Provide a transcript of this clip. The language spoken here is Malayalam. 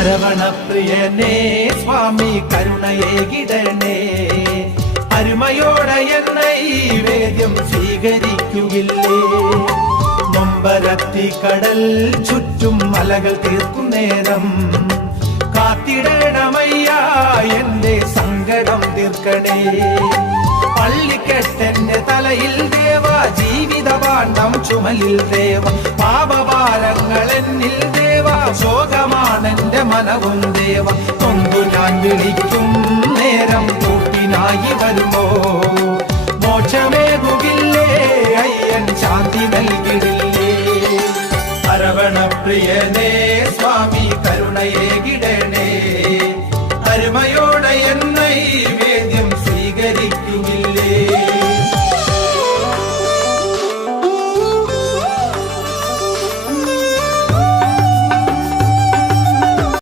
അരവണപ്രിയനേ സ്വാമി കരുണയേകിടണേ, അരുമയോടെ എന്നെ ഈ വേദ്യം സ്വീകരിക്കുകില്ലേ. നൊമ്പരത്തി കടൽ ചുറ്റും മലകൾ തീർക്കുന്നേരം കാത്തിടണമയ്യ എന്റെ സങ്കടം തീർക്കണേ. പള്ളിക്കെട്ടെന്റെ തലയിൽ ദേവ, ജീവിതപാണ്ഡം ചുമലിൽ ദേവ, പാപഭാരങ്ങൾ എന്നിൽ ദേവ, ശോകമാണെന്റെ മനവും ദേവ. നൊന്തു ഞാൻ വിളിക്കും നേരം കൂട്ടിനായി വരുമോ, മോക്ഷമേകുകില്ലേ അയ്യൻ ശാന്തി നൽകിടില്ലേ. അരവണപ്രിയനേ സ്വാമി കരുണയേ